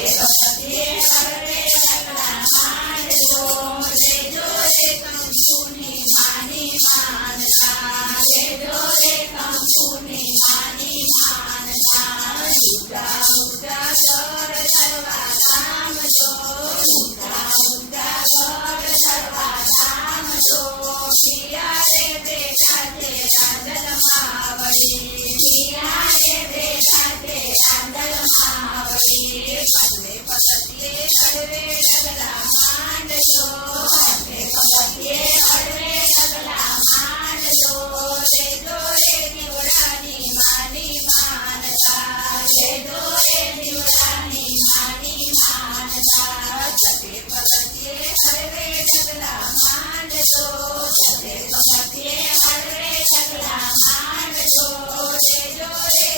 Jesus. પલ્લે પલ્લે પગથિયે અડવે ડગલા માંડજો પગથિયે પગથિયે અડવે ડગલા માંડજો રે દોરે દીવડાની માની માનતા રે દોરે દીવડાની માની માનતા છતે પગથિયે અડવે ડગલા માંડજો છતે પગથિયે અડવે ડગલા માંડજો રે દોરે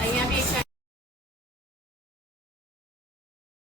哎呀，别 em.